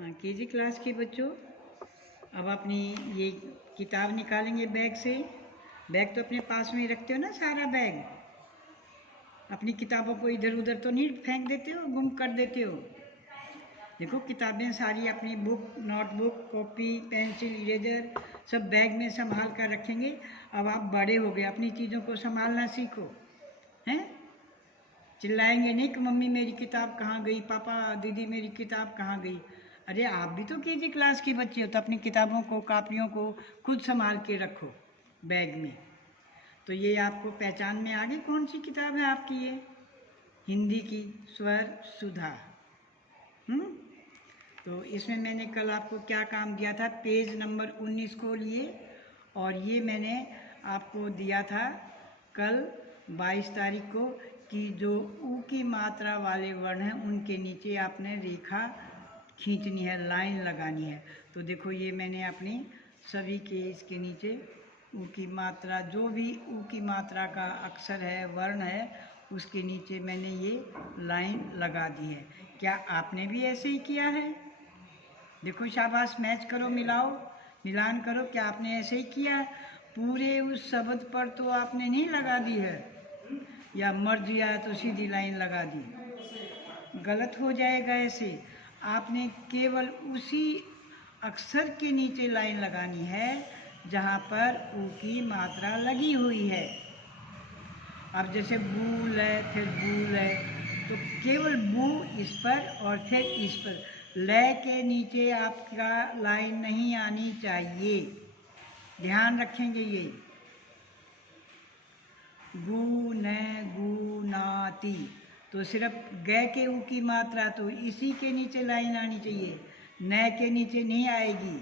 हाँ, KG class के बच्चों, अब अपनी ये किताब निकालेंगे बैग से। बैग तो अपने पास में ही रखते हो ना, सारा बैग। अपनी किताबों को इधर उधर तो नहीं फेंक देते हो, गुम कर देते हो। देखो किताबें सारी अपनी book, notebook, copy, pencil, eraser सब बैग में संभाल कर रखेंगे। अब आप बड़े हो गए, अपनी चीज़ों को संभालना सीखो, हैं? चिल्लाएंगे नहीं कि मम्मी मेरी किताब कहाँ गई, पापा दीदी मेरी किताब कहाँ गई। अरे आप भी तो केजी क्लास के बच्चे हो, तो अपनी किताबों को, कापियों को खुद संभाल के रखो बैग में। तो ये आपको पहचान में आ गई कौन सी किताब है आपकी? ये हिंदी की स्वर सुधा। तो इसमें मैंने कल आपको क्या काम दिया था, पेज नंबर 19 को लिए, और ये मैंने आपको दिया था कल 22 तारीख को कि जो ऊ की मात्रा वाले वर्ण हैं उनके नीचे आपने रेखा खींचनी है, लाइन लगानी है। तो देखो ये मैंने अपनी सभी के इसके नीचे ऊ की मात्रा, जो भी ऊ की मात्रा का अक्षर है, वर्ण है, उसके नीचे मैंने ये लाइन लगा दी है। क्या आपने भी ऐसे ही किया है? देखो शाबाश, मैच करो, मिलाओ, मिलान करो। क्या आपने ऐसे ही किया है? पूरे उस शब्द पर तो आपने नहीं लगा दी है, या मर दिया तो सीधी लाइन लगा दी, गलत हो जाएगा ऐसे। आपने केवल उसी अक्षर के नीचे लाइन लगानी है जहाँ पर ऊ की मात्रा लगी हुई है। अब जैसे बूल है, फिर बूल है, तो केवल बू इस पर और फिर इस पर, ल के नीचे आपका लाइन नहीं आनी चाहिए, ध्यान रखेंगे ये। गु न गु नाती, तो सिर्फ ग के ऊ की मात्रा तो इसी के नीचे लाइन आनी चाहिए, न के नीचे नहीं आएगी।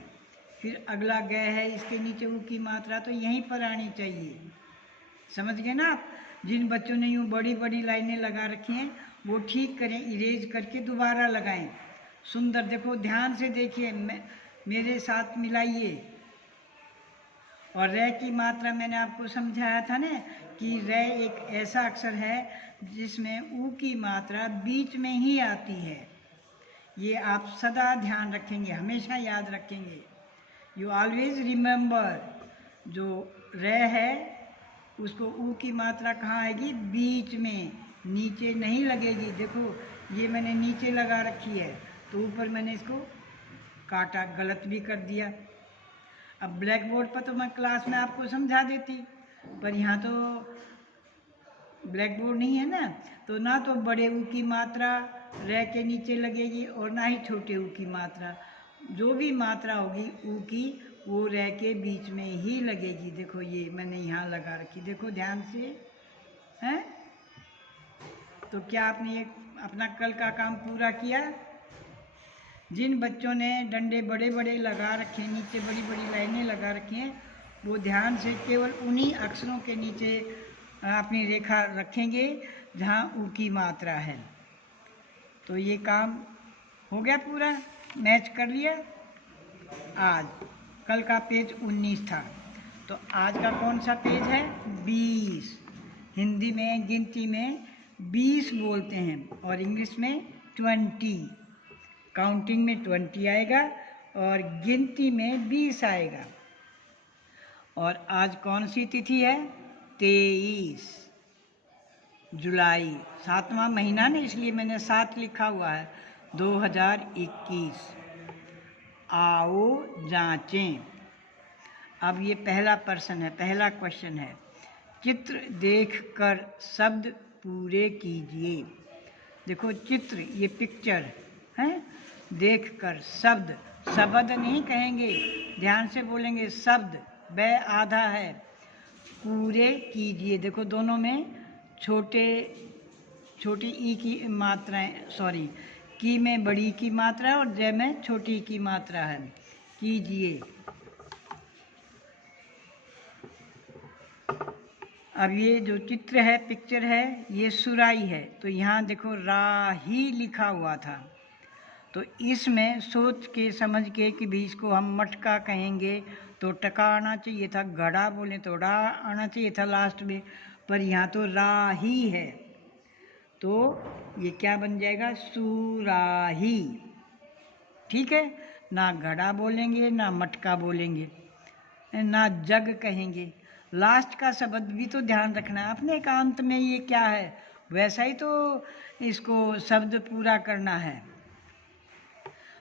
फिर अगला ग है, इसके नीचे ऊ की मात्रा तो यहीं पर आनी चाहिए। समझ गए ना आप? जिन बच्चों ने यूँ बड़ी बड़ी लाइनें लगा रखी हैं वो ठीक करें, इरेज करके दोबारा लगाएं। सुंदर, देखो ध्यान से देखिए, मेरे साथ मिलाइए। और रे की मात्रा मैंने आपको समझाया था ना कि रे एक ऐसा अक्षर है जिसमें ऊ की मात्रा बीच में ही आती है। ये आप सदा ध्यान रखेंगे, हमेशा याद रखेंगे। यू ऑलवेज रिमेंबर, जो रे है उसको ऊ की मात्रा कहाँ आएगी? बीच में, नीचे नहीं लगेगी। देखो ये मैंने नीचे लगा रखी है, तो ऊपर मैंने इसको काटा, गलत भी कर दिया। अब ब्लैक बोर्ड पर तो मैं क्लास में आपको समझा देती, पर यहाँ तो ब्लैक बोर्ड नहीं है ना, तो ना तो बड़े ऊ की मात्रा रे के नीचे लगेगी और ना ही छोटे ऊ की मात्रा। जो भी मात्रा होगी ऊ की, वो रे के बीच में ही लगेगी। देखो ये मैंने यहाँ लगा रखी, देखो ध्यान से, हैं? तो क्या आपने ये अपना कल का काम पूरा किया? जिन बच्चों ने डंडे बड़े बड़े लगा रखे हैं, नीचे बड़ी बड़ी लाइनें लगा रखी हैं, वो ध्यान से केवल उन्हीं अक्षरों के नीचे अपनी रेखा रखेंगे जहाँ ऊ की मात्रा है। तो ये काम हो गया पूरा, मैच कर लिया। आज कल का पेज 19 था, तो आज का कौन सा पेज है? 20। हिंदी में गिनती में 20 बोलते हैं और इंग्लिश में 20। काउंटिंग में 20 आएगा और गिनती में 20 आएगा। और आज कौन सी तिथि है? 23 जुलाई, 7वां महीना ना, इसलिए मैंने 7 लिखा हुआ है, 2021। आओ जांचें। अब ये पहला प्रश्न है, पहला क्वेश्चन है, चित्र देखकर शब्द पूरे कीजिए। देखो चित्र, ये पिक्चर है, देखकर शब्द, शब्द नहीं कहेंगे, ध्यान से बोलेंगे शब्द, ब आधा है, पूरे कीजिए। देखो दोनों में छोटी ई की मात्राएं, सॉरी, की में बड़ी की मात्रा है और जय में छोटी की मात्रा है। कीजिए। अब ये जो चित्र है, पिक्चर है, ये सुराई है, तो यहाँ देखो राही लिखा हुआ था, तो इसमें सोच के समझ के कि भी इसको हम मटका कहेंगे तो टका आना चाहिए था, गड़ा बोले तो डा आना चाहिए था लास्ट में, पर यहाँ तो राही है, तो ये क्या बन जाएगा? सुराही। ठीक है, ना घड़ा बोलेंगे, ना मटका बोलेंगे, ना जग कहेंगे। लास्ट का शब्द भी तो ध्यान रखना है, अपने एकांत में ये क्या है वैसा ही तो इसको शब्द पूरा करना है।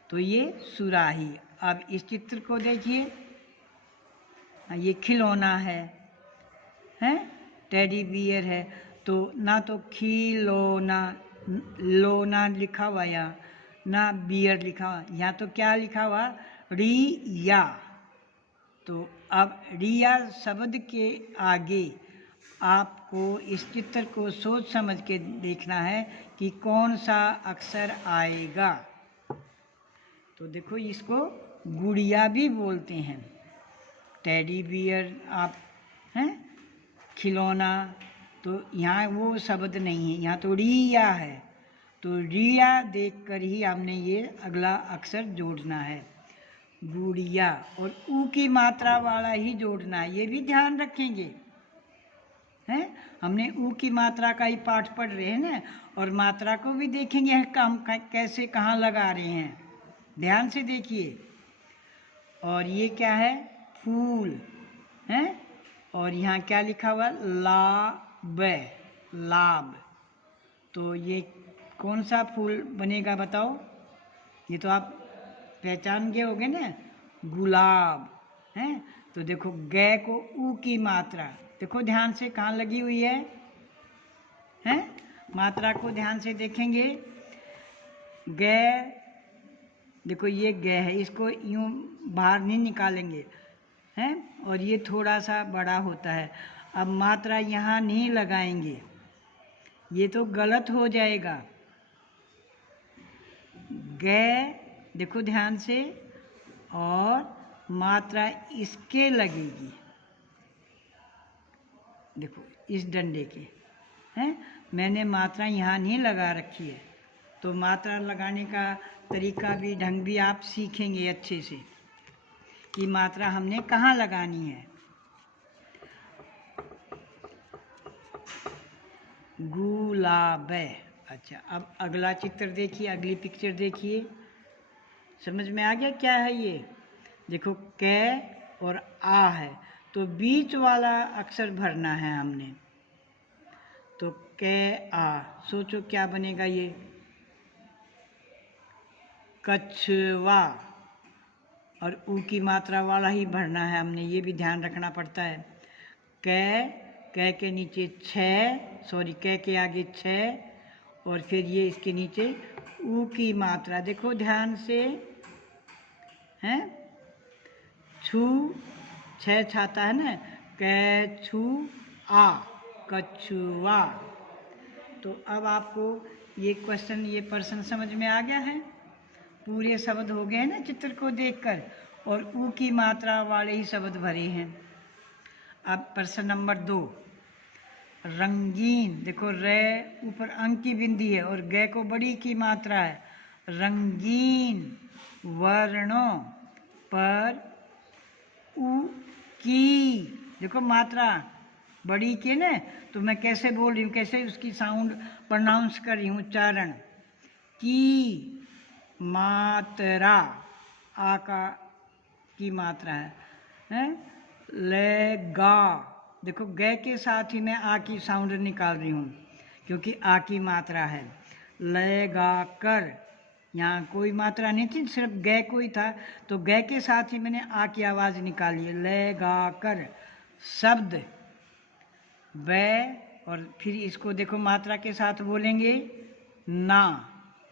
तो ये सुराही। अब इस चित्र को देखिए, ये खिलौना है, हैं, टेडी बियर है। तो ना तो खिलौना लोना लिखा हुआ यहाँ, ना बियर लिखा हुआ, यहाँ तो क्या लिखा हुआ, रिया। तो अब रिया शब्द के आगे आपको इस चित्र को सोच समझ के देखना है कि कौन सा अक्षर आएगा। तो देखो, इसको गुड़िया भी बोलते हैं, टेडी बियर आप हैं, खिलौना। तो यहाँ वो शब्द नहीं है, यहाँ तो रिया है। तो रिया देखकर ही हमने ये अगला अक्षर जोड़ना है, गुड़िया। और ऊ की मात्रा वाला ही जोड़ना है, ये भी ध्यान रखेंगे हैं। हमने ऊ की मात्रा का ही पाठ पढ़ रहे हैं ना, और मात्रा को भी देखेंगे हम कैसे कहाँ लगा रहे हैं, ध्यान से देखिए। और ये क्या है, फूल है, और यहाँ क्या लिखा हुआ, लाभ, लाभ। तो ये कौन सा फूल बनेगा बताओ, ये तो आप पहचान गए होगे ना, गुलाब है। तो देखो, ग को ऊ की मात्रा देखो ध्यान से कहाँ लगी हुई है, हैं, मात्रा को ध्यान से देखेंगे। ग, देखो ये ग है, इसको यूं बाहर नहीं निकालेंगे हैं, और ये थोड़ा सा बड़ा होता है। अब मात्रा यहाँ नहीं लगाएंगे, ये तो गलत हो जाएगा। ग देखो ध्यान से, और मात्रा इसके लगेगी, देखो इस डंडे के हैं। मैंने मात्रा यहाँ नहीं लगा रखी है, तो मात्रा लगाने का तरीका भी ढंग भी आप सीखेंगे अच्छे से कि मात्रा हमने कहाँ लगानी है। गुलाब। अच्छा, अब अगला चित्र देखिए, अगली पिक्चर देखिए, समझ में आ गया क्या है ये। देखो, क और आ है, तो बीच वाला अक्षर भरना है हमने। तो क आ, सोचो क्या बनेगा ये, कछुआ। और ऊ की मात्रा वाला ही भरना है हमने, ये भी ध्यान रखना पड़ता है। क के नीचे क के आगे छ, और फिर ये इसके नीचे ऊ की मात्रा, देखो ध्यान से हैं, छू, छ छाता है ना, क छू आ, कछुआ। तो अब आपको ये क्वेश्चन, ये प्रश्न समझ में आ गया है, पूरे शब्द हो गए हैं ना चित्र को देखकर, और ऊ की मात्रा वाले ही शब्द भरे हैं। अब प्रश्न नंबर 2, रंगीन। देखो, रे ऊपर अंक की बिंदी है और ग को बड़ी की मात्रा है। रंगीन वर्णों पर ऊ की, देखो मात्रा बड़ी के ना, तो मैं कैसे बोल रही हूँ, कैसे उसकी साउंड प्रोनाउंस कर रही हूँ, उच्चारण। की मात्रा, आ का की मात्रा है। लेगा, देखो ग के साथ ही मैं आ की साउंड निकाल रही हूँ क्योंकि आ की मात्रा है। लेगा कर, यहाँ कोई मात्रा नहीं थी, सिर्फ ग को ही था, तो ग के साथ ही मैंने आ की आवाज़ निकाली है। लेगा कर शब्द ब, और फिर इसको देखो मात्रा के साथ बोलेंगे ना,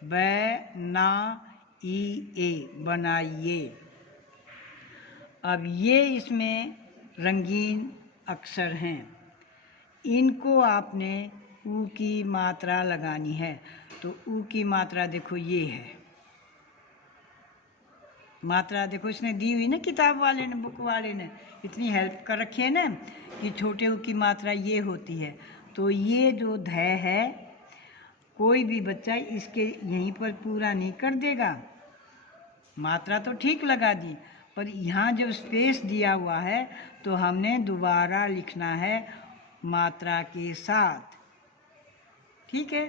ब ना ई ए, बनाइए। अब ये इसमें रंगीन अक्षर हैं, इनको आपने ऊ की मात्रा लगानी है। तो ऊ की मात्रा देखो ये है, मात्रा देखो इसने दी हुई ना, किताब वाले ने, बुक वाले ने इतनी हेल्प कर रखी है ना कि छोटे ऊ की मात्रा ये होती है। तो ये जो ध है, कोई भी बच्चा इसके यहीं पर पूरा नहीं कर देगा, मात्रा तो ठीक लगा दी, पर यहाँ जब स्पेस दिया हुआ है तो हमने दोबारा लिखना है मात्रा के साथ, ठीक है।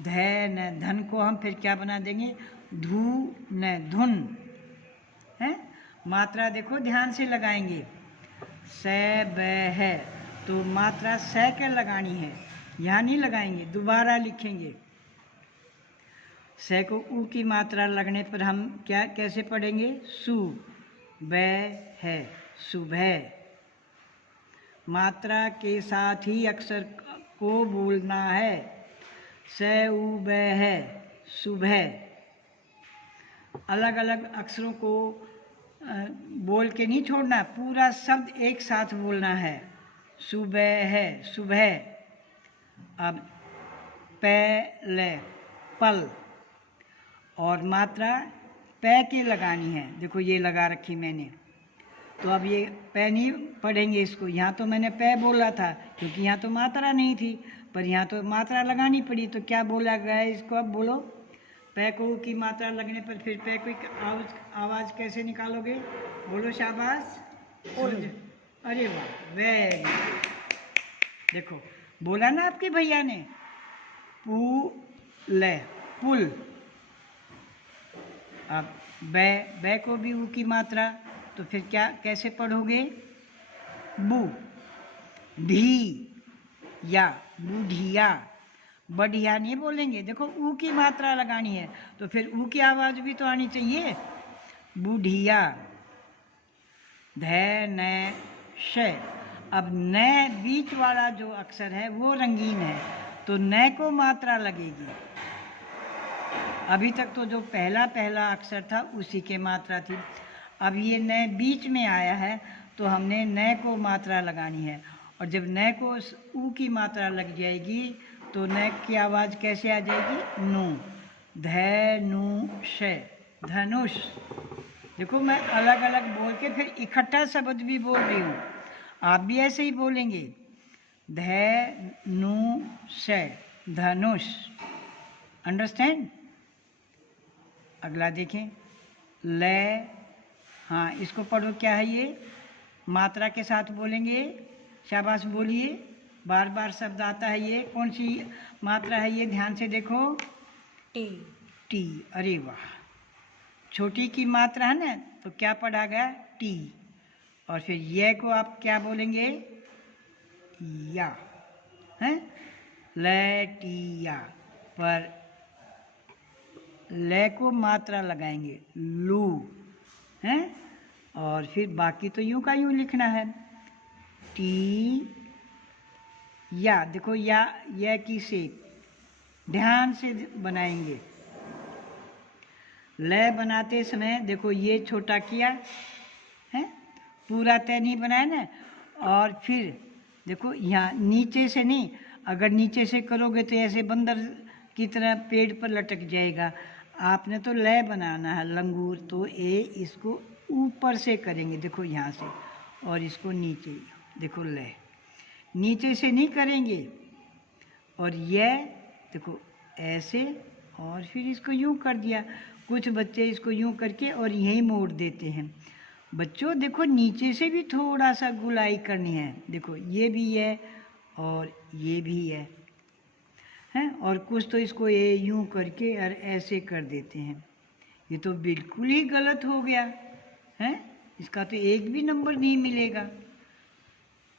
धन, धन को हम फिर क्या बना देंगे, धू न, धुन है। मात्रा देखो ध्यान से लगाएंगे, से ब है, तो मात्रा से के लगानी है, यहाँ नहीं लगाएंगे, दोबारा लिखेंगे। से को ऊ की मात्रा लगने पर हम क्या कैसे पढ़ेंगे, सु ब है, सुबह। मात्रा के साथ ही अक्षर को बोलना है, से उ ब है, सुबह। अलग अलग अक्षरों को बोल के नहीं छोड़ना, पूरा शब्द एक साथ बोलना है, सुबह है, सुबह। अब पहले, पल, और मात्रा पै के लगानी है, देखो ये लगा रखी मैंने। तो अब ये पै नहीं पढ़ेंगे इसको, यहाँ तो मैंने पै बोला था क्योंकि यहाँ तो मात्रा नहीं थी, पर यहाँ तो मात्रा लगानी पड़ी, तो क्या बोला गया है इसको, अब बोलो। पै को की मात्रा लगने पर फिर पै की आवाज़ कैसे निकालोगे, बोलो शाबाश। अरे वाह, वेरी गुड। देखो बोला ना आपके भैया ने, पुल, पुल। अब बै को भी ऊ की मात्रा, तो फिर क्या कैसे पढ़ोगे, बू, ढी या, बूढ़िया। बढ़िया नहीं बोलेंगे, देखो ऊ की मात्रा लगानी है, तो फिर ऊ की आवाज़ भी तो आनी चाहिए, बूढ़िया। ध न श। अब न बीच वाला जो अक्षर है वो रंगीन है, तो न को मात्रा लगेगी। अभी तक तो जो पहला अक्षर था उसी के मात्रा थी, अब ये न बीच में आया है तो हमने न को मात्रा लगानी है, और जब न को ऊ की मात्रा लग जाएगी तो न की आवाज़ कैसे आ जाएगी, नु, धनुष, धनुष। देखो मैं अलग अलग बोल के फिर इकट्ठा शब्द भी बोल रही हूँ, आप भी ऐसे ही बोलेंगे, धनुष, धनुष। अंडरस्टैंड। अगला देखें, ले, हाँ इसको पढ़ो, क्या है ये, मात्रा के साथ बोलेंगे, शाबाश बोलिए, बार बार शब्द आता है, ये कौन सी मात्रा है, ये ध्यान से देखो, टी, टी। अरे वाह, छोटी की मात्रा है ना, तो क्या पढ़ा गया, टी। और फिर ये को आप क्या बोलेंगे, या, हैं, लटिया। पर ले को मात्रा लगाएंगे, लू, हैं, और फिर बाकी तो यूं का यूं लिखना है, टी, या। देखो या की शेप ध्यान से बनाएंगे। ले बनाते समय देखो ये छोटा किया है, पूरा तय नहीं बनाया ना, और फिर देखो यहाँ नीचे से नहीं, अगर नीचे से करोगे तो ऐसे बंदर की तरह पेड़ पर लटक जाएगा। आपने तो लय बनाना है, लंगूर, तो इसको ऊपर से करेंगे, देखो यहाँ से, और इसको नीचे, देखो लय, नीचे से नहीं करेंगे। और ये देखो ऐसे, और फिर इसको यूं कर दिया। कुछ बच्चे इसको यूं करके और यहीं मोड़ देते हैं। बच्चों देखो नीचे से भी थोड़ा सा गुलाई करनी है, देखो ये भी है और ये भी है, हैं, और कुछ तो इसको ये यूं करके और ऐसे कर देते हैं। ये तो बिल्कुल ही गलत हो गया है, इसका तो एक भी नंबर नहीं मिलेगा।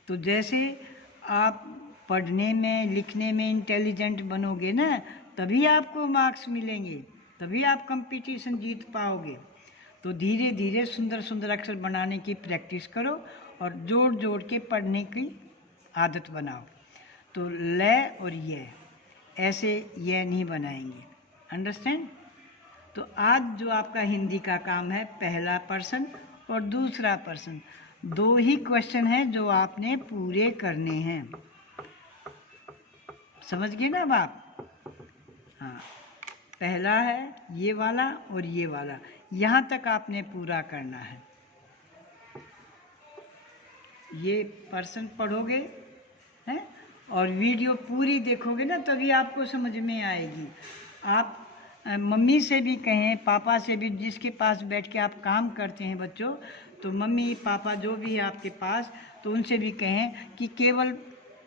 तो जैसे आप पढ़ने में लिखने में इंटेलिजेंट बनोगे ना, तभी आपको मार्क्स मिलेंगे, तभी आप कंपटीशन जीत पाओगे। तो धीरे धीरे सुंदर सुंदर अक्षर बनाने की प्रैक्टिस करो और जोड़ जोड़ के पढ़ने की आदत बनाओ। तो ल और ये ऐसे ये नहीं बनाएंगे, अंडरस्टैंड। तो आज जो आपका हिंदी का काम है, पहला पर्सन और दूसरा पर्सन, दो ही क्वेश्चन हैं जो आपने पूरे करने हैं। समझ गए ना अब आप? हाँ, पहला है ये वाला और ये वाला, यहाँ तक आपने पूरा करना है। ये पर्सन पढ़ोगे हैं और वीडियो पूरी देखोगे ना, तभी आपको समझ में आएगी। आप मम्मी से भी कहें, पापा से भी, जिसके पास बैठ के आप काम करते हैं बच्चों, तो मम्मी पापा जो भी है आपके पास, तो उनसे भी कहें कि केवल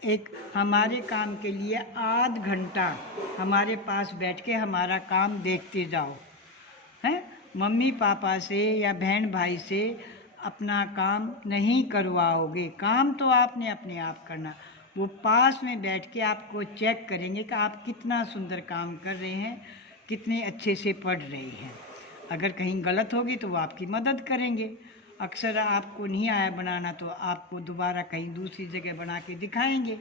एक हमारे काम के लिए आध घंटा हमारे पास बैठ के हमारा काम देखते जाओ, हैं। मम्मी पापा से या बहन भाई से अपना काम नहीं करवाओगे। काम तो आपने अपने आप करना। वो पास में बैठ के आपको चेक करेंगे कि आप कितना सुंदर काम कर रहे हैं, कितने अच्छे से पढ़ रहे हैं। अगर कहीं गलत होगी तो वो आपकी मदद करेंगे। अक्सर आपको नहीं आया बनाना तो आपको दोबारा कहीं दूसरी जगह बना के दिखाएंगे,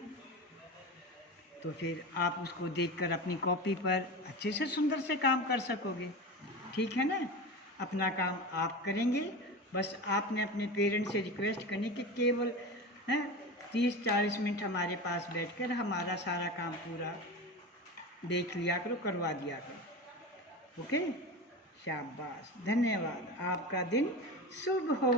तो फिर आप उसको देखकर अपनी कॉपी पर अच्छे से सुंदर से काम कर सकोगे। ठीक है ना? अपना काम आप करेंगे। बस आपने अपने पेरेंट्स से रिक्वेस्ट करनी कि केवल 30-40 मिनट हमारे पास बैठकर हमारा सारा काम पूरा देख लिया करो, करवा दिया करो। ओके, शाबाश, धन्यवाद। आपका दिन शुभ हो।